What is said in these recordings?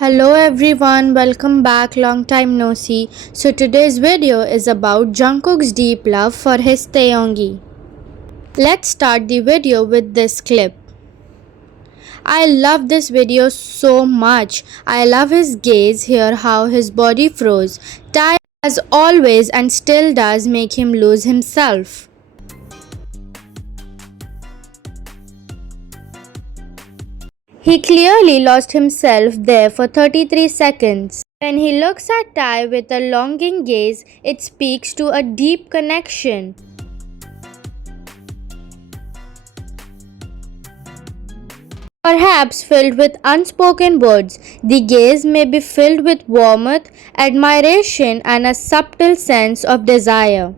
Hello everyone, welcome back. Long time no see. So today's video is about Jungkook's deep love for his Taehyung. Let's start the video with this clip. I love this video so much. I love his gaze here, how his body froze. Tae as always and still does make him lose himself. He clearly lost himself there for 33 seconds. When he looks at Tae with a longing gaze, it speaks to a deep connection. Perhaps filled with unspoken words, the gaze may be filled with warmth, admiration, and a subtle sense of desire.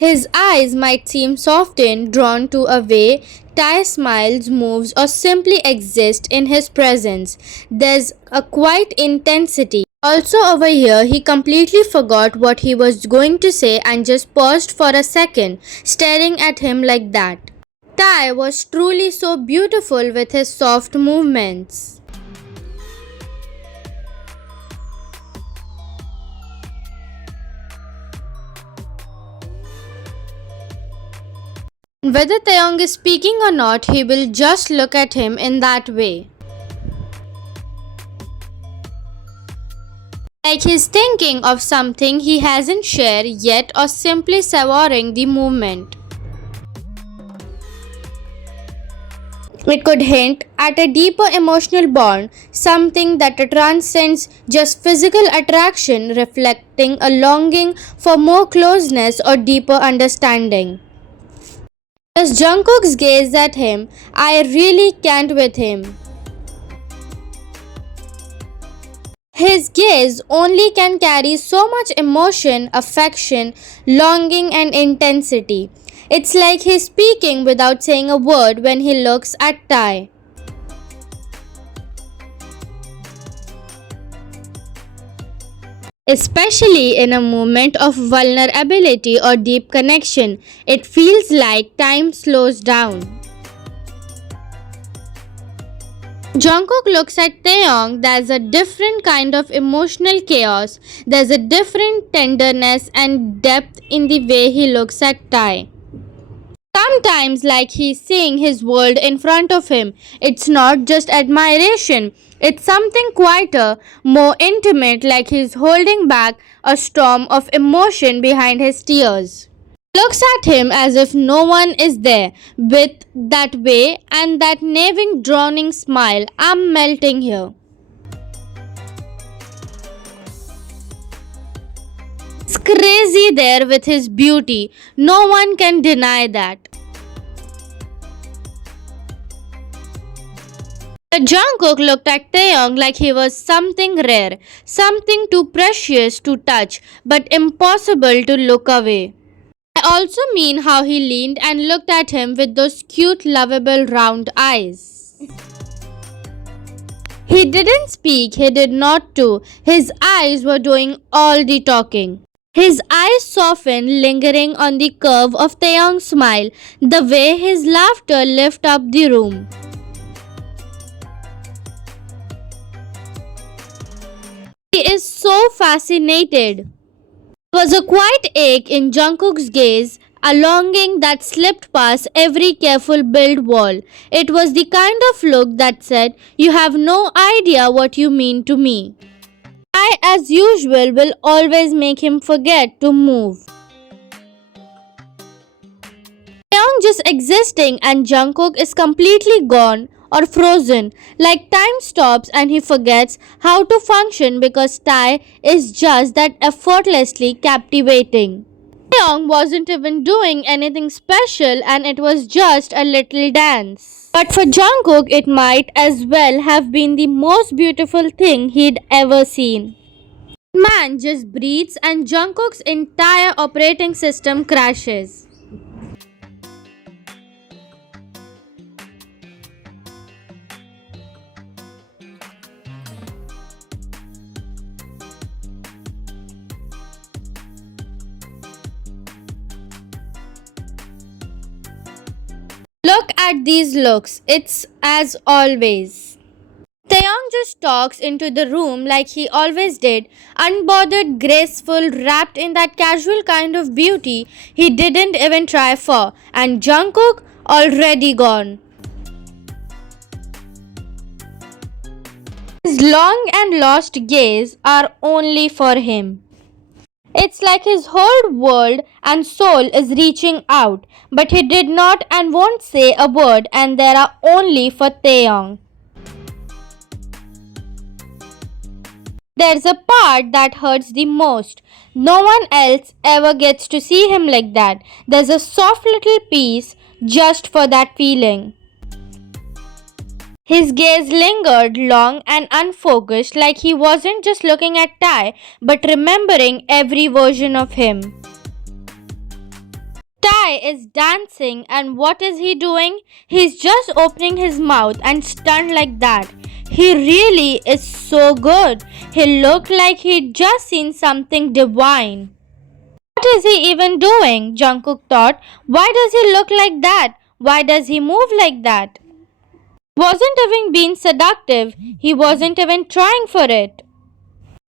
His eyes might seem softened, drawn to a way Ty smiles, moves, or simply exist in his presence. There's a quiet intensity. Also over here, he completely forgot what he was going to say and just paused for a second, staring at him like that. Ty was truly so beautiful with his soft movements. Whether Taeyong is speaking or not, he will just look at him in that way. Like he's thinking of something he hasn't shared yet or simply savoring the moment. It could hint at a deeper emotional bond, something that transcends just physical attraction, reflecting a longing for more closeness or deeper understanding. As Jungkook gazes at him, I really can't with him. His gaze only can carry so much emotion, affection, longing, and intensity. It's like he's speaking without saying a word when he looks at Tae. Especially in a moment of vulnerability or deep connection, it feels like time slows down. Jungkook looks at Taeyong. There's a different kind of emotional chaos. There's a different tenderness and depth in the way he looks at Tae. Sometimes, like he's seeing his world in front of him. It's not just admiration, it's something quieter, more intimate, like he's holding back a storm of emotion behind his tears. Looks at him as if no one is there, with that way and that naving drowning smile. I'm melting here. It's crazy there with his beauty. No one can deny that. Jungkook looked at Taeyong like he was something rare, something too precious to touch, but impossible to look away. I also mean how he leaned and looked at him with those cute, lovable round eyes. He didn't speak, he did not too. His eyes were doing all the talking. His eyes softened, lingering on the curve of Taeyong's smile, the way his laughter lifted up the room. He is so fascinated. There was a quiet ache in Jungkook's gaze, a longing that slipped past every careful built wall. It was the kind of look that said, "You have no idea what you mean to me." I, as usual, will always make him forget to move. Taeyong just existing and Jungkook is completely gone or frozen, like time stops and he forgets how to function because Tae is just that effortlessly captivating. Taeyong wasn't even doing anything special and it was just a little dance. But for Jungkook, it might as well have been the most beautiful thing he'd ever seen. Man just breathes and Jungkook's entire operating system crashes. Look at these looks. It's as always. Taeyong just stalks into the room like he always did, unbothered, graceful, wrapped in that casual kind of beauty he didn't even try for, and Jungkook already gone. His long and lost gaze are only for him. It's like his whole world and soul is reaching out, but he did not and won't say a word, and there are only for Taeyong. There's a part that hurts the most. No one else ever gets to see him like that. There's a soft little piece just for that feeling. His gaze lingered long and unfocused, like he wasn't just looking at Ty, but remembering every version of him. Ty is dancing, and what is he doing? He's just opening his mouth and stunned like that. He really is so good. He looked like he'd just seen something divine. What is he even doing? Jungkook thought. Why does he look like that? Why does he move like that? Wasn't even being seductive. He wasn't even trying for it.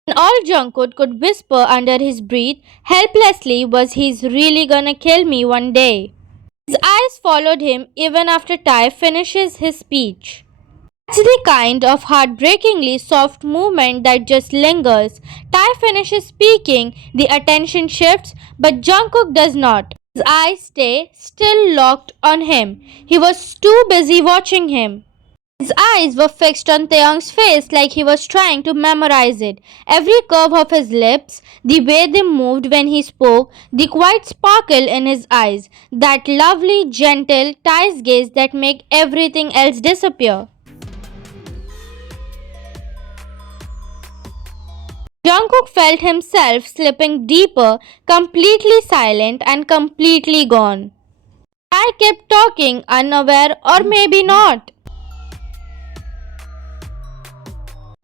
And all Jungkook could whisper under his breath helplessly was, he's really gonna kill me one day. His eyes followed him even after Ty finishes his speech. It's the kind of heartbreakingly soft movement that just lingers. Ty finishes speaking, the attention shifts, but Jungkook does not. His eyes stay still locked on him. He was too busy watching him. His eyes were fixed on Taeyong's face like he was trying to memorize it. Every curve of his lips, the way they moved when he spoke, the quiet sparkle in his eyes, that lovely, gentle, Ty's gaze that make everything else disappear. Jungkook felt himself slipping deeper, completely silent and completely gone. Ty kept talking, unaware or maybe not.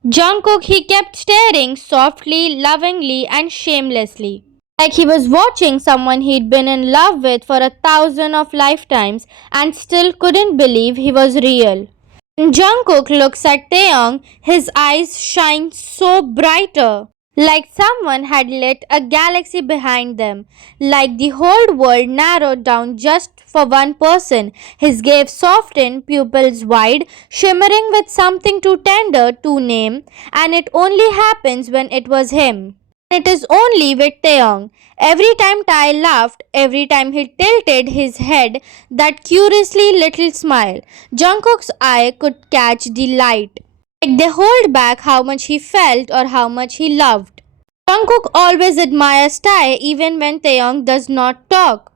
Jungkook, he kept staring softly, lovingly and shamelessly. Like he was watching someone he'd been in love with for 1,000 of lifetimes and still couldn't believe he was real. When Jungkook looks at Taeyong, his eyes shine so brighter. Like someone had lit a galaxy behind them. Like the whole world narrowed down just for one person. His gaze softened, pupils wide, shimmering with something too tender to name, and it only happens when it was him. It is only with Taeyong. Every time Ty laughed, every time he tilted his head, that curiously little smile, Jungkook's eye could catch the light. Like they hold back how much he felt or how much he loved. Jungkook always admires Ty even when Taeyong does not talk.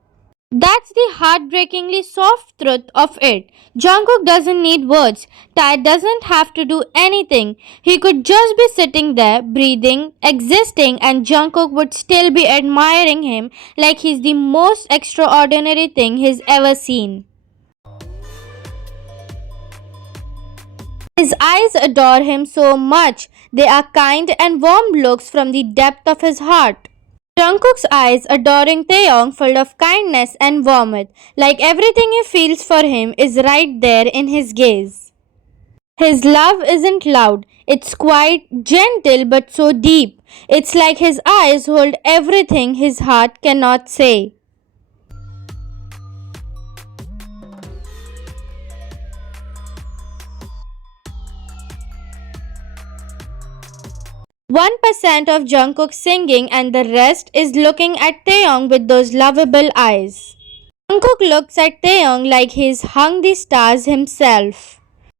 That's the heartbreakingly soft truth of it. Jungkook doesn't need words. Ty doesn't have to do anything. He could just be sitting there, breathing, existing, and Jungkook would still be admiring him like he's the most extraordinary thing he's ever seen. His eyes adore him so much. They are kind and warm looks from the depth of his heart. Jungkook's eyes adoring Taeyong full of kindness and warmth, like everything he feels for him is right there in his gaze. His love isn't loud, it's quite gentle but so deep. It's like his eyes hold everything his heart cannot say. 1% of Jungkook singing and the rest is looking at Taeyong with those lovable eyes. Jungkook looks at Taeyong like he's hung the stars himself.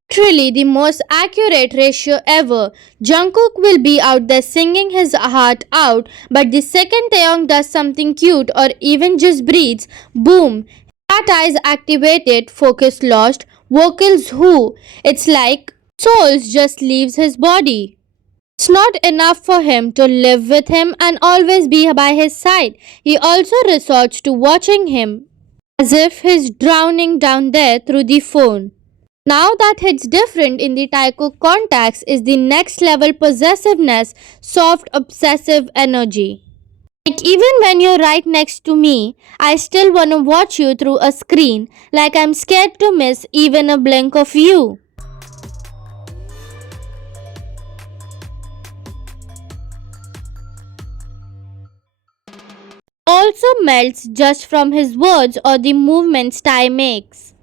Truly the most accurate ratio ever. Jungkook will be out there singing his heart out, but the second Taeyong does something cute or even just breathes, boom, heart eyes activated, focus lost, vocals who? It's like souls just leaves his body. It's not enough for him to live with him and always be by his side. He also resorts to watching him as if he's drowning down there through the phone. Now that hits different in the Taekook contacts is the next level possessiveness, soft obsessive energy. Like even when you're right next to me, I still wanna watch you through a screen like I'm scared to miss even a blink of you. Also melts just from his words or the movements Ty makes.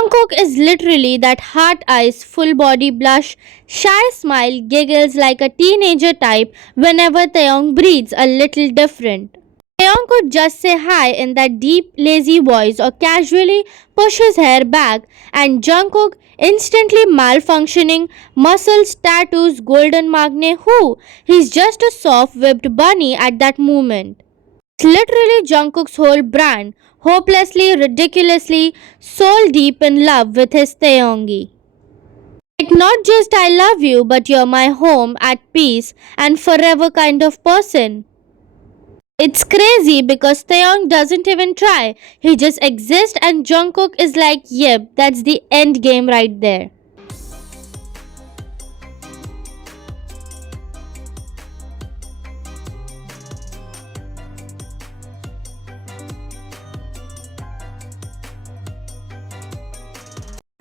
Jungkook is literally that heart eyes, full body blush, shy smile, giggles like a teenager type whenever Taeyong breathes a little different. Taeyong could just say hi in that deep, lazy voice or casually push his hair back, and Jungkook instantly malfunctioning, muscles, tattoos, golden magne, who? He's just a soft whipped bunny at that moment. It's literally Jungkook's whole brand, hopelessly, ridiculously, soul deep in love with his Taeyongi. Like not just I love you, but you're my home, at peace, and forever kind of person. It's crazy because Taeyong doesn't even try. He just exists and Jungkook is like, yep, that's the end game right there.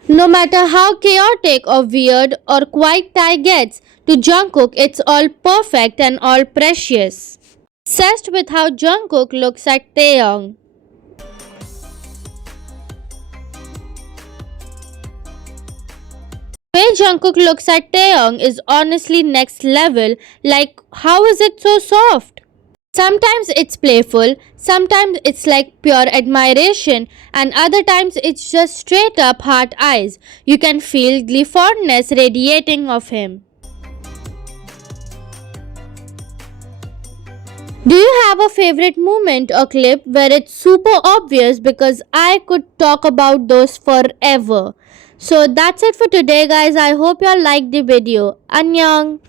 No matter how chaotic or weird or quiet Ty gets, to Jungkook it's all perfect and all precious. Obsessed with how Jungkook looks at Taeyong. The way Jungkook looks at Taeyong is honestly next level. Like, how is it so soft? Sometimes it's playful, sometimes it's like pure admiration, and other times it's just straight up heart eyes. You can feel the fondness radiating off him. Do you have a favorite moment or clip where it's super obvious? Because I could talk about those forever. So that's it for today, guys. I hope you all liked the video. Annyeong!